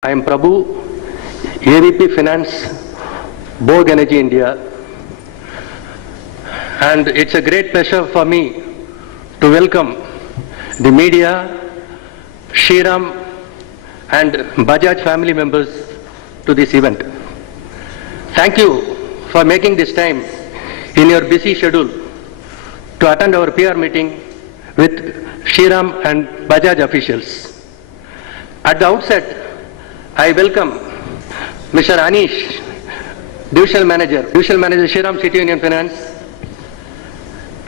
I am Prabhu, AVP Finance, Borg Energy India, and it's a great pleasure for me to welcome the media, Shriram and Bajaj family members to this event. Thank you for making this time in your busy schedule to attend our PR meeting with Shriram and Bajaj officials. At the outset, I welcome Mr. Anish, Divisional Manager Shriram City Union Finance,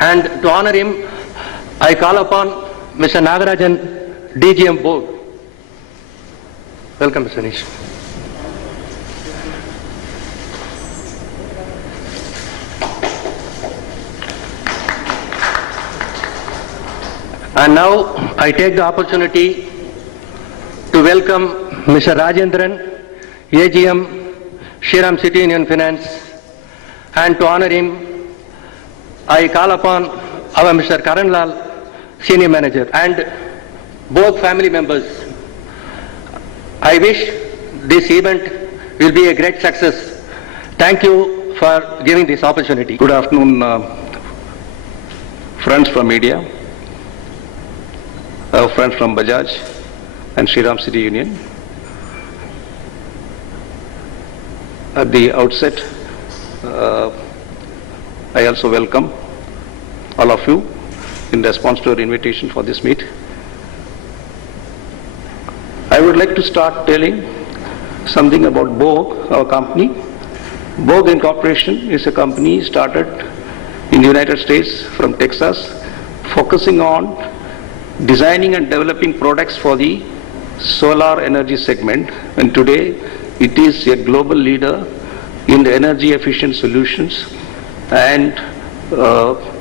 and to honor him, I call upon Mr. Nagarajan, DGM Board. Welcome, Mr. Anish. And now I take the opportunity to welcome Mr. Rajendran, AGM, Shriram City Union Finance, and to honor him, I call upon our Mr. Karan Lal, Senior Manager, and both family members. I wish this event will be a great success. Thank you for giving this opportunity. Good afternoon, friends from media, friends from Bajaj and Shriram City Union. At the outset, I also welcome all of you in response to our invitation for this meet. I would like to start telling something about Borg, our company. Borg Incorporation is a company started in the United States from Texas, focusing on designing and developing products for the solar energy segment, and today it is a global leader in the energy efficient solutions and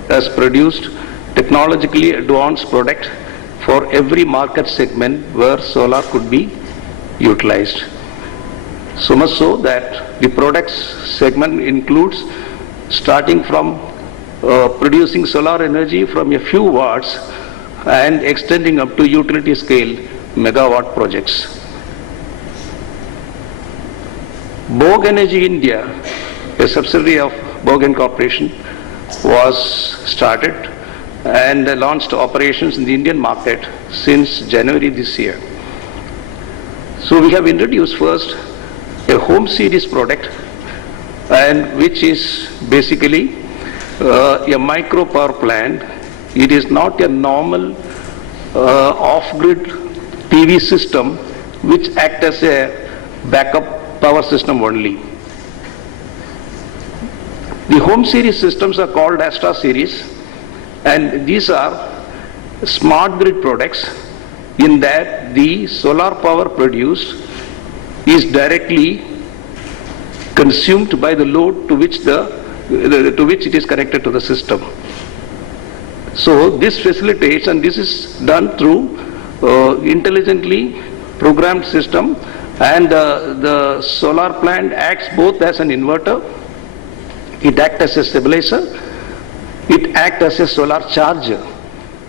has produced technologically advanced product for every market segment where solar could be utilized. So much so that the products segment includes starting from producing solar energy from a few watts and extending up to utility scale megawatt projects. Borg Energy India, a subsidiary of Borg Incorporation, was started and launched operations in the Indian market since January this year. So we have introduced first a home series product, and which is basically a micro power plant. It is not a normal off-grid PV system which acts as a backup power system only. The home series systems are called Astra series, and these are smart grid products in that the solar power produced is directly consumed by the load to which it is connected to the system. So this facilitates, and this is done through intelligently programmed system, and the solar plant acts both as an inverter, it acts as a stabilizer, it acts as a solar charger.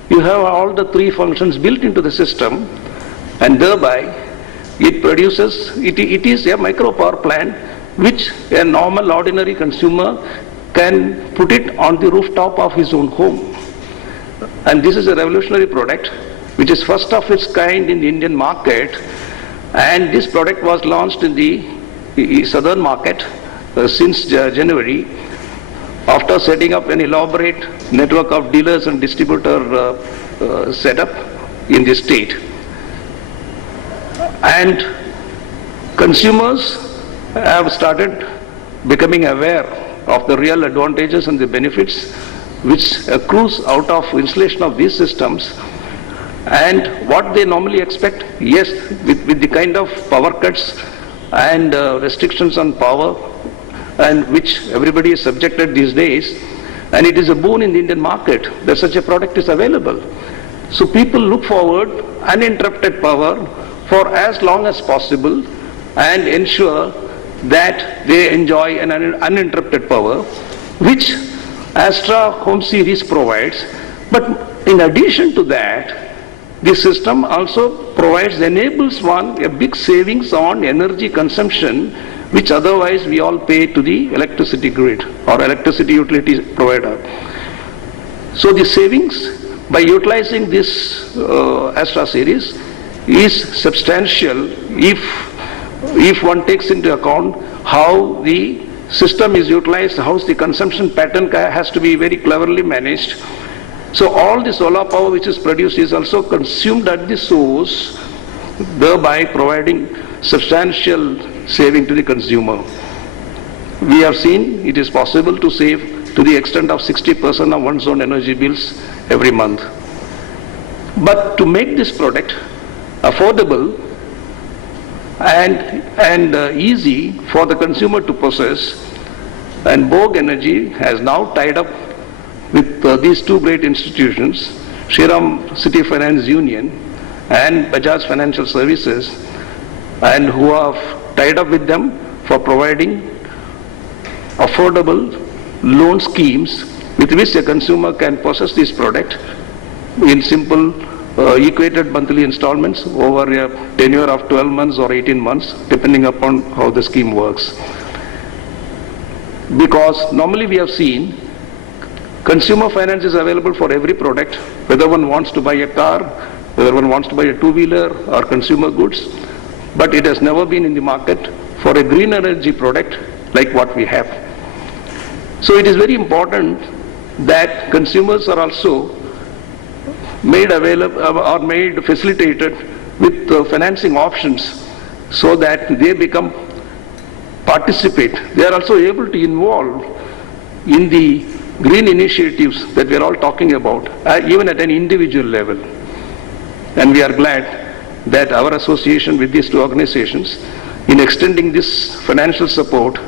You have all the three functions built into the system, and thereby it produces, it is a micro power plant which a normal ordinary consumer can put it on the rooftop of his own home. And this is a revolutionary product which is first of its kind in the Indian market, and this product was launched in the southern market since January, after setting up an elaborate network of dealers and distributor setup in the state. And consumers have started becoming aware of the real advantages and the benefits which accrues out of installation of these systems, and what they normally expect. Yes, with the kind of power cuts and restrictions on power and which everybody is subjected these days, and it is a boon in the Indian market that such a product is available. So people look forward uninterrupted power for as long as possible and ensure that they enjoy an uninterrupted power, which Astra Home Series provides. But in addition to that, This system also enables one a big savings on energy consumption, which otherwise we all pay to the electricity grid or electricity utility provider. So the savings by utilizing this Astra series is substantial if one takes into account how the system is utilized, how the consumption pattern has to be very cleverly managed. So all the solar power which is produced is also consumed at the source, thereby providing substantial saving to the consumer. We have seen it is possible to save to the extent of 60% of one's own energy bills every month. But to make this product affordable and easy for the consumer to possess, and Borg Energy has now tied up with these two great institutions, Shriram City Finance Union and Bajaj Financial Services, and who have tied up with them for providing affordable loan schemes with which a consumer can possess this product in simple equated monthly installments over a tenure of 12 months or 18 months, depending upon how the scheme works. Because normally we have seen consumer finance is available for every product, whether one wants to buy a car, whether one wants to buy a two-wheeler or consumer goods, but it has never been in the market for a green energy product like what we have. So it is very important that consumers are also made available or made facilitated with financing options so that they become participate. They are also able to involve in the green initiatives that we are all talking about, even at an individual level. And we are glad that our association with these two organizations in extending this financial support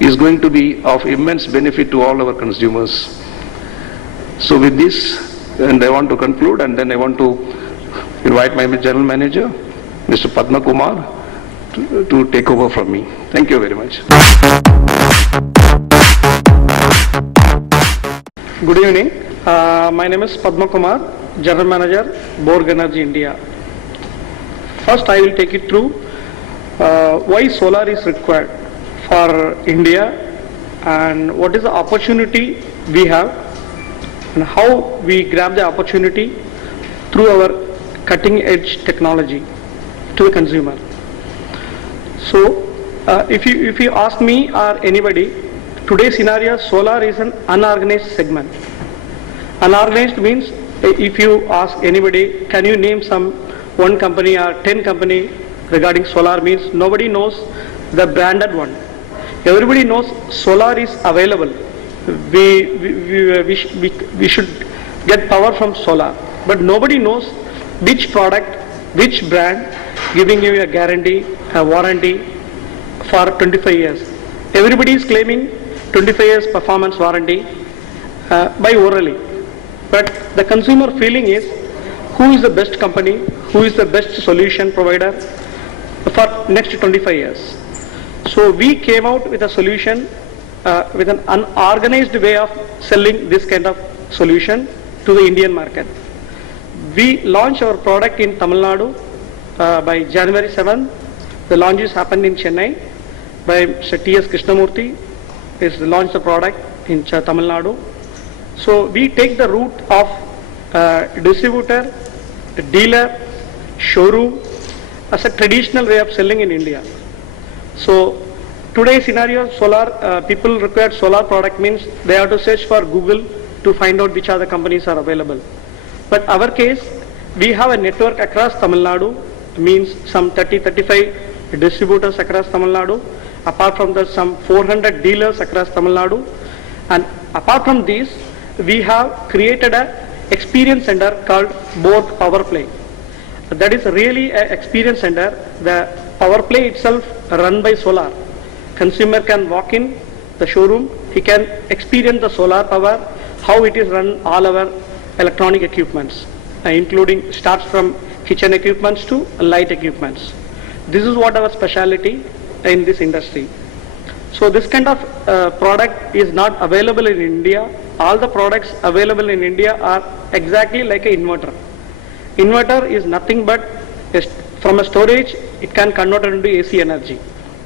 is going to be of immense benefit to all our consumers. So with this, and I want to conclude, and then I want to invite my General Manager, Mr. Padma Kumar, to take over from me. Thank you very much. Good evening. My name is Padma Kumar, General Manager, Borg Energy India. First, I will take it through why solar is required for India and what is the opportunity we have and how we grab the opportunity through our cutting edge technology to the consumer. So if you ask me or anybody, today's scenario, solar is an unorganized segment. Unorganized means if you ask anybody, can you name some one company or 10 company regarding solar, means nobody knows the branded one. Everybody knows solar is available. We should get power from solar, but nobody knows which product, which brand giving you a guarantee, a warranty for 25 years. Everybody is claiming 25 years performance warranty by orally, but the consumer feeling is who is the best company, who is the best solution provider for next 25 years. So we came out with a solution with an unorganized way of selling this kind of solution to the Indian market. We launched our product in Tamil Nadu by January 7th. The launches happened in Chennai by Mr. T.S. Krishnamurthy. Is launched the product in Tamil Nadu. So we take the route of distributor, dealer, showroom as a traditional way of selling in India. So today's scenario, solar people require solar product means they have to search for Google to find out which other companies are available. But our case, we have a network across Tamil Nadu, means some 30-35 distributors across Tamil Nadu. Apart from that, some 400 dealers across Tamil Nadu. And apart from these, we have created an experience center called Borg Power Play. That is really an experience center. The power play itself run by solar. Consumer can walk in the showroom, he can experience the solar power, how it is run all our electronic equipments, including starts from kitchen equipments to light equipments. This is what our specialty in this industry. So this kind of product is not available in India. All the products available in India are exactly like an inverter. Inverter is nothing but from a storage, it can convert it into AC energy.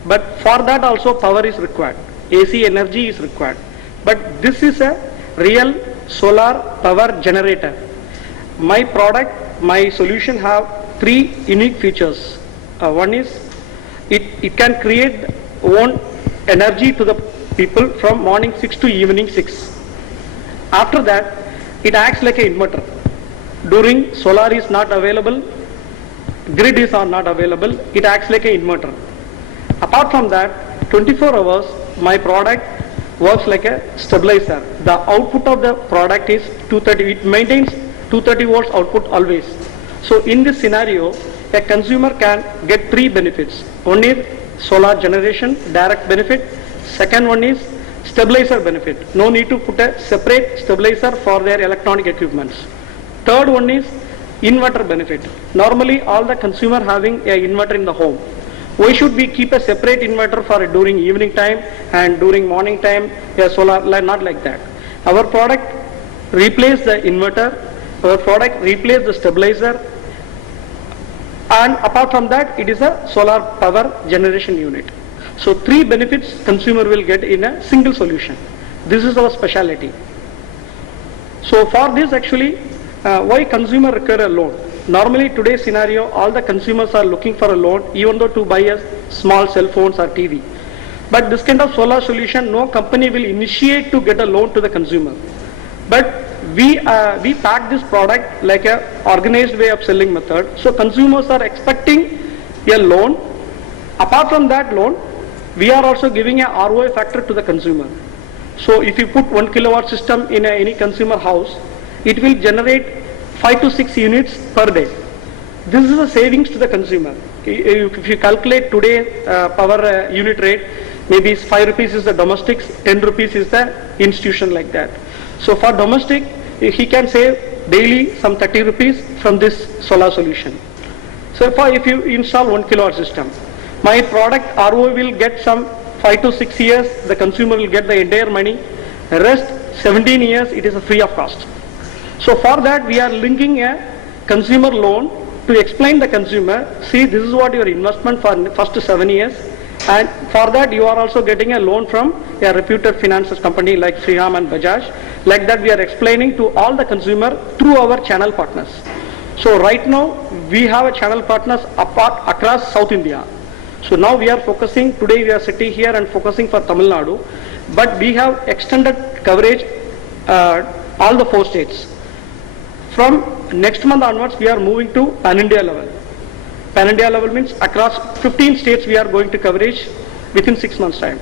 But for that also power is required. AC energy is required. But this is a real solar power generator. My product, my solution have three unique features. One is it can create own energy to the people from morning 6 to evening 6. After that, it acts like an inverter. During solar is not available, grid is not available, it acts like an inverter. Apart from that, 24 hours, my product works like a stabilizer. The output of the product is 230, it maintains 230 volts output always. So in this scenario, a consumer can get three benefits. One is solar generation, direct benefit. Second one is stabilizer benefit. No need to put a separate stabilizer for their electronic equipments. Third one is inverter benefit. Normally all the consumer having a inverter in the home. Why should we keep a separate inverter for during evening time and during morning time, a solar, not like that. Our product replace the inverter, our product replace the stabilizer, and apart from that, it is a solar power generation unit. So three benefits consumer will get in a single solution. This is our specialty. So for this actually, why consumer require a loan? Normally today's scenario, all the consumers are looking for a loan, even though to buy a small cell phones or TV. But this kind of solar solution, no company will initiate to get a loan to the consumer. But we pack this product like a organized way of selling method. So consumers are expecting a loan. Apart from that loan, we are also giving a ROI factor to the consumer. So if you put 1 kilowatt system in any consumer house, it will generate 5 to 6 units per day. This is a savings to the consumer. If you calculate today power unit rate, maybe 5 rupees is the domestics, 10 rupees is the institution, like that. So for domestic, he can save daily some 30 rupees from this solar solution. So if you install 1 kilowatt system, my product ROI will get some 5 to 6 years, the consumer will get the entire money. The rest 17 years, it is free of cost. So for that, we are linking a consumer loan to explain the consumer, see, this is what your investment for first 7 years, and for that you are also getting a loan from a reputed finance company like Shriram and Bajaj. Like that, we are explaining to all the consumer through our channel partners. So right now we have a channel partners across South India. So now we are focusing, today we are sitting here and focusing for Tamil Nadu, but we have extended coverage all the 4 states. From next month onwards, we are moving to pan-India level. Pan-India level means across 15 states we are going to coverage within 6 months time.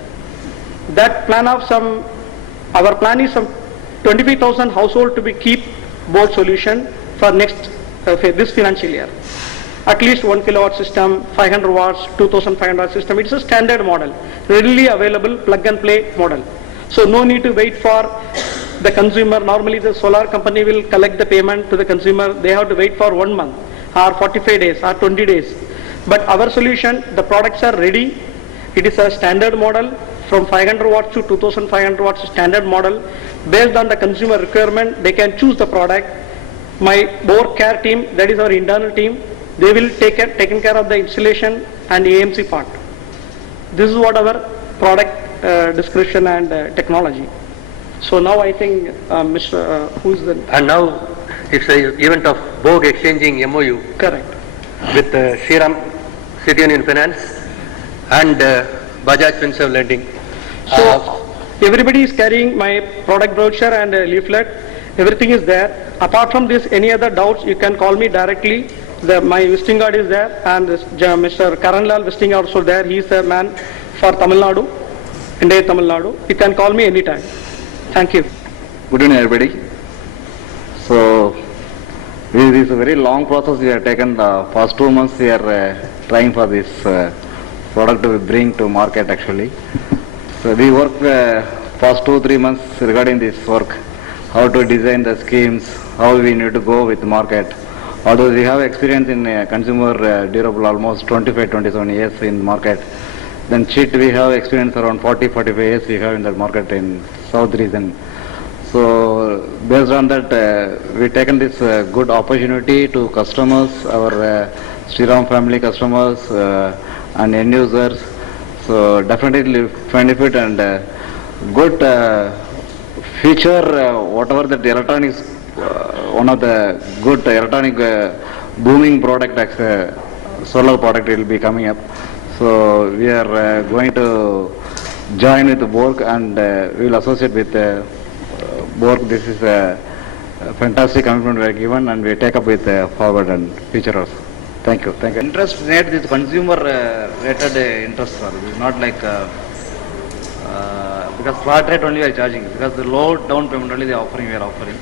That plan of our plan is some 25,000 household to be keep board solution for next this financial year. At least 1 kilowatt system, 500 watts, 2500 system. It's a standard model, readily available plug and play model. So no need to wait for the consumer. Normally the solar company will collect the payment to the consumer. They have to wait for 1 month or 45 days or 20 days. But our solution, the products are ready. It is a standard model from 500 watts to 2500 watts standard model. Based on the consumer requirement, they can choose the product. My bore care team, that is our internal team, they will taken care of the installation and AMC part. This is what our product description and technology. So now I think Mr. Who's the... And now it's an event of Bogue exchanging MOU. Correct. With Shriram City Union Finance and Bajaj Finserv Lending. So everybody is carrying my product brochure and leaflet. Everything is there. Apart from this, any other doubts, you can call me directly. My visiting card is there, and Mr. Karan Lal visiting card also there. He is the man for Tamil Nadu, India Tamil Nadu. You can call me anytime. Thank you. Good evening, everybody. So, this is a very long process we have taken. The first 2 months we are trying for this product to bring to market actually. So, we work first 2-3 months regarding this work, how to design the schemes, how we need to go with the market. Although we have experience in consumer durable almost 25-27 years in market, then cheat we have experience around 40-45 years we have in the market in South region. So based on that, we taken this good opportunity to customers, our Shriram family customers and end users. So definitely benefit and good future, whatever the electronics, one of the good electronic booming product, solar product will be coming up. So we are going to join with Borg and we will associate with Borg. This is a fantastic commitment we are given and we take up with forward and future also. Thank you. Thank you. Interest rate is consumer rated interest, sir. It is not like because flat rate only we are charging, because the low down payment only we are offering.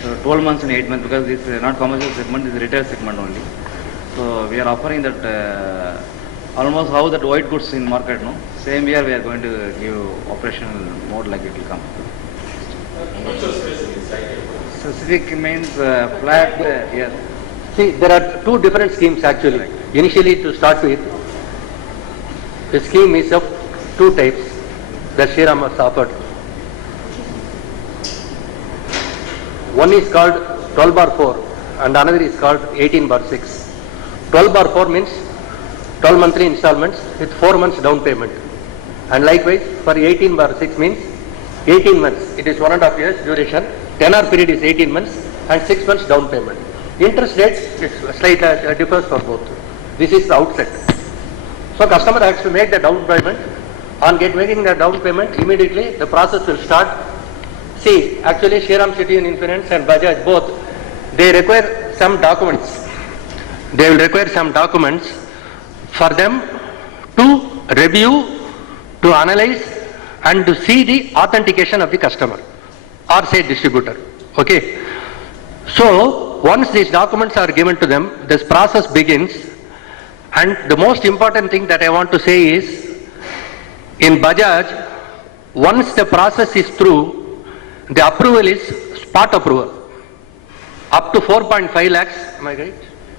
So 12 months and 8 months, because this is not commercial segment, this is retail segment only. So we are offering that almost how that white goods in market, no? Same year we are going to give operational mode like it will come. Specific means flat, yes. See, there are two different schemes actually. Initially, to start with, the scheme is of two types that Shriram has offered. One is called 12/4 and another is called 18/6. 12/4 means 12 monthly installments with 4 months down payment. And likewise, for 18/6 means 18 months. It is 1.5 years duration. Tenor period is 18 months and 6 months down payment. Interest rate slightly differs for both. This is the outset. So customer has to make the down payment. On making the down payment, immediately the process will start. See, actually Shriram City Union Finance and Bajaj both, they require some documents. They will require some documents for them to review, to analyze and to see the authentication of the customer or say distributor. Okay. So once these documents are given to them, this process begins, and the most important thing that I want to say is, in Bajaj, once the process is through, the approval is spot approval. Up to 4.5 lakhs, am I right?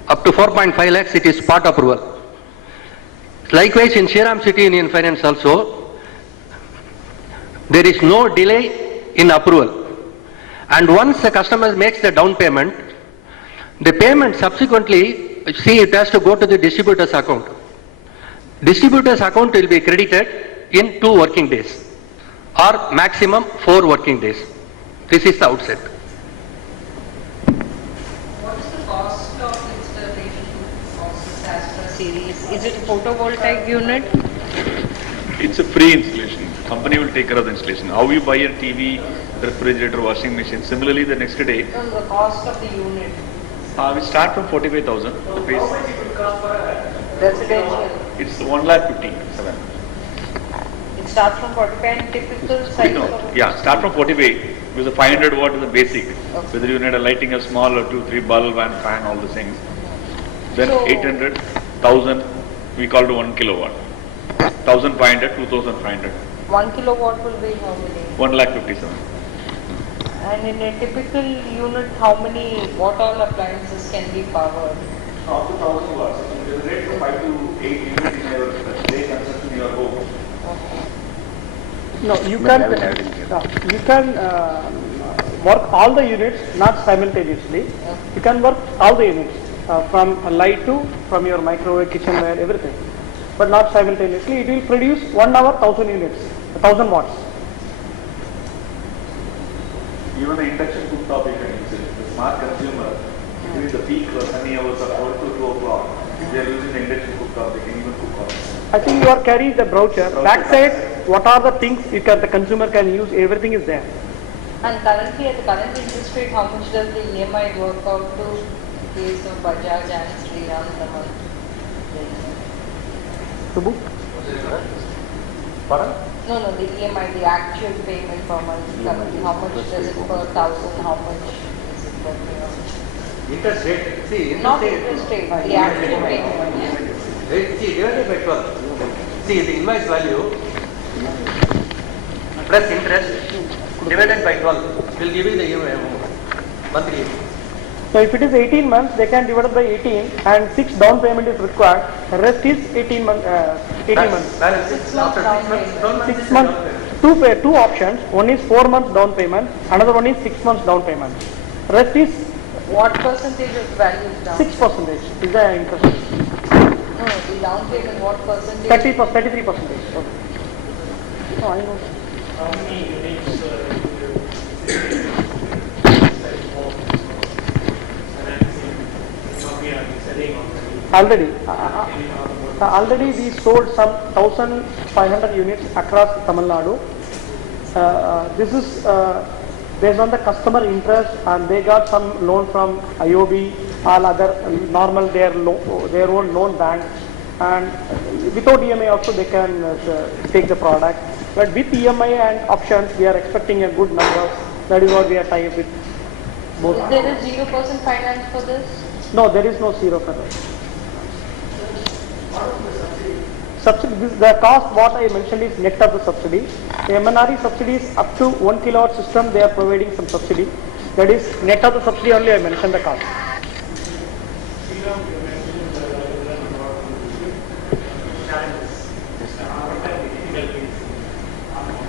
Up to 4.5 lakhs it is spot approval. Likewise in Shriram City Union Finance also, there is no delay in approval. And once the customer makes the down payment, the payment subsequently, see, it has to go to the distributor's account. Distributor's account will be credited in 2 working days or maximum 4 working days. This is the outset. What is the cost of installation of this Astra series? Is it a photovoltaic unit? It's a free installation. Company will take care of the installation. How you buy a TV, refrigerator, washing machine. Similarly, the next day, No, the cost of the unit. we start from 45,000. Residential. It's 1,50,000. It starts from 45 and typical size No, of. yeah, start from 45. Because the 500 watt is the basic. Okay. Whether you need a lighting, a small or 2, 3 bulb and fan, all the things. Then So- 800, 1,000, we call it 1 kilowatt. 1,500, 2,500. 1 kilowatt will be how many? 1,57,000. And in a typical unit, how many, what all appliances can be powered? Up to 1,000 watts. You can rate from 5 to 8 units in your day consumption in your home. No, you can work all the units, not simultaneously. You can work all the units, from light to, from your microwave, kitchenware, everything. But not simultaneously. It will produce 1 hour, 1,000 units, 1,000 watts. Even the induction cooktop you can use it. The smart consumer, during the peak sunny hours of 4 to 2 o'clock, if they are using the induction cooktop, they can even cook on it. I think you are carrying the brochure. Backside, what are the things the consumer can use, everything is there. And currently, at the current interest rate, how much does the EMI work out to in case of Bajaj and Shriram in a month? Subbu? Pardon? No, the EMI, the actual payment per month, currently, how much does it per 1,000, how much is it per year? Interest rate, see, Not interest rate, the actual payment. See, divided by 12. See, the invoice value plus interest divided by 12 will give you the monthly. So if it is 18 months, they can divide by 18 and 6 down payment is required. The rest is 18 months. Balance 6 is months after down 6 months, payment. 12 months. 6 is months, down payment. two options. One is 4 months down payment, another one is 6 months down payment. Rest is What percentage of value is down? 6% is the interest rate. No, the down payment, what percentage? 33%. Okay. No, I know. How many units Already we sold some 1,500 units across Tamil Nadu. This is based on the customer interest, and they got some loan from IOB, all other normal their own loan bank, and without EMI also they can take the product. But with EMI and options, we are expecting a good number. That is what we are tied with both. Is there a 0% finance for this? No, there is no zero for that. Subsidy, the cost what I mentioned is net of the subsidy. The MNRE subsidy is up to 1 kilowatt system, they are providing some subsidy. That is net of the subsidy only I mentioned the cost.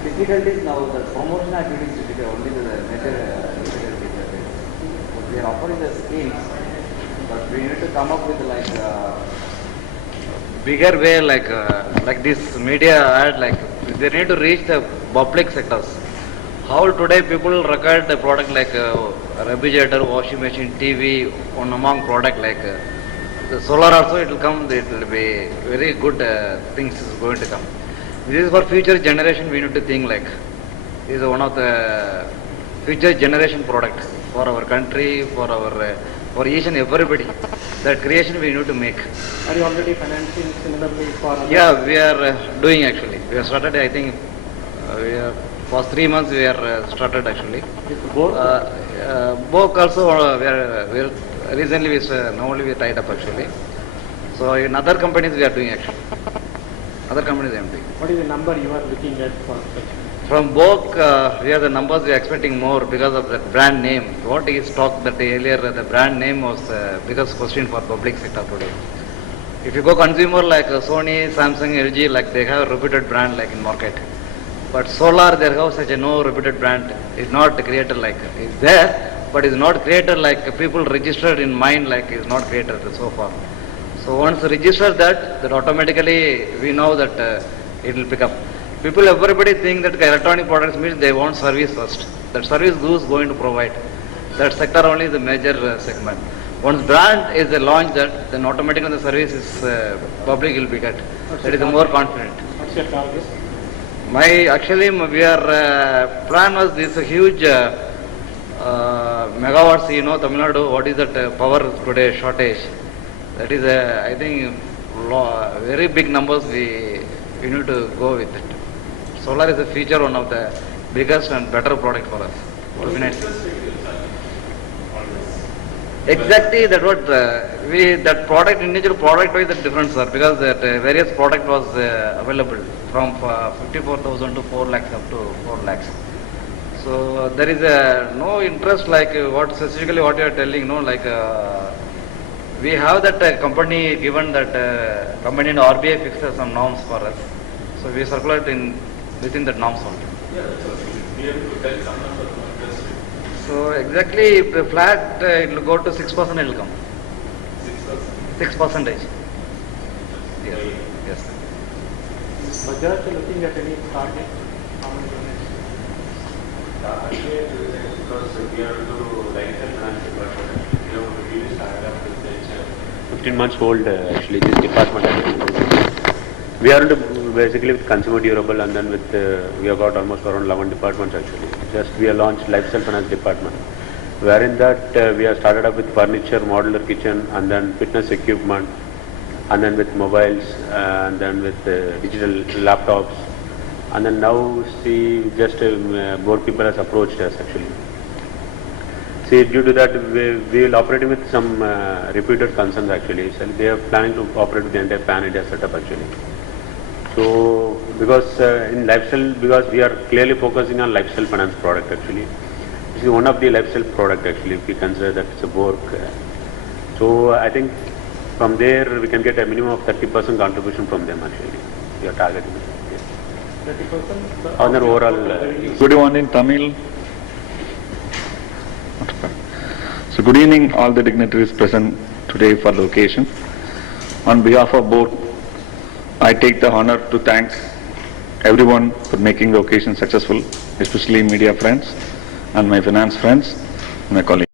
Difficulties now, the promotion activities difficult, only the major difficulties are there. But we are offering the schemes, but we need to come up with like bigger way, like this media ad, like they need to reach the public sectors. How today people require the product like refrigerator, washing machine, TV, one among product like the solar also it will come, it will be very good things is going to come. This is for future generation, we need to think like, this is one of the future generation product for our country, for our, for each and everybody. That creation we need to make. Are you already financing similarly for other? Yeah, we are doing actually. We have started, I think, we are, for 3 months we are started actually. Book also, we are recently, now only we tied up actually. So in other companies we are doing actually. Other companies I am doing. What is the number you are looking at for such? From Book, we are the numbers we are expecting more because of the brand name. What is talked that earlier, the brand name was biggest question for public sector today. If you go consumer like Sony, Samsung, LG, like they have a reputed brand like in market. But solar, they have such a no reputed brand. It's not created like, it's there, but it's not created like people registered in mind like it's not created so far. So once register that automatically we know that it will pick up. People, everybody think that electronic products means they want service first. That service who is going to provide. That sector only is the major segment. Once brand is launched, that then automatically the service is public will be get. That is more confident. What's your target? My actually we are plan was this huge megawatts. You know, Tamil Nadu. What is that power today shortage? That is I think very big numbers. We need to go with it. Solar is the future, one of the biggest and better product for us. Exactly that what that product individual product wise the difference sir, because that various product was available from 54,000 to 4 lakhs up to 4 lakhs. So there is no interest like what specifically what you are telling, no, like we have that company given that company and RBI fixes some norms for us. So we circulate in within that norms only. Yeah, so we have to tell some number of interest rate. So exactly if the flat it will go to 6%, it will come. 6%. 6%. Yes. Yes. Bajaj looking at any target? How many units? Target because we have to do lifestyle finance department. We have to really start up with the 15 months old actually this department actually. We are into basically with consumer durable and then with we have got almost around 11 departments actually. Just we have launched lifestyle finance department, wherein that we have started up with furniture, modular kitchen, and then fitness equipment, and then with mobiles, and then with digital laptops, and then now see just more people has approached us actually. See, due to that we will operate with some repeated concerns actually. So they are planning to operate with the entire pan India setup actually. So because in lifestyle, because we are clearly focusing on lifestyle finance product actually. This is one of the lifestyle product actually if we consider that it's a work. So I think from there we can get a minimum of 30% contribution from them actually. We are targeting. Yes. On our overall, Good one in Tamil. So good evening all the dignitaries present today for the occasion. On behalf of board, I take the honor to thank everyone for making the occasion successful, especially media friends and my finance friends, my colleagues.